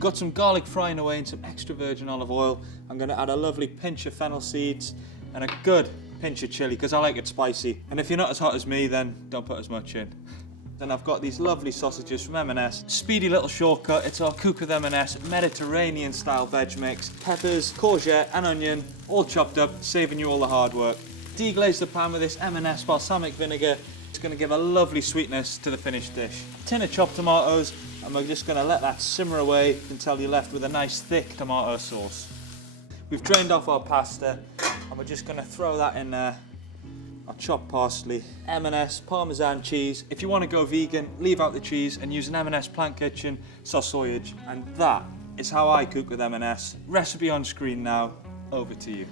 We've got some garlic frying away in some extra virgin olive oil. I'm going to add a lovely pinch of fennel seeds and a good pinch of chilli because I like it spicy. And if you're not as hot as me, then don't put as much in. Then I've got these lovely sausages from M&S. Speedy little shortcut, it's our Cook with M&S Mediterranean style veg mix. Peppers, courgette and onion, all chopped up, saving you all the hard work. Deglaze the pan with this M&S balsamic vinegar. It's going to give a lovely sweetness to the finished dish. Tin of chopped tomatoes, and we're just going to let that simmer away until you're left with a nice thick tomato sauce. We've drained off our pasta, and we're just going to throw that in there. Our chopped parsley, M&S Parmesan cheese. If you want to go vegan, leave out the cheese and use an M&S Plant Kitchen sausoyges. And that is how I cook with M&S. Recipe on screen now. Over to you.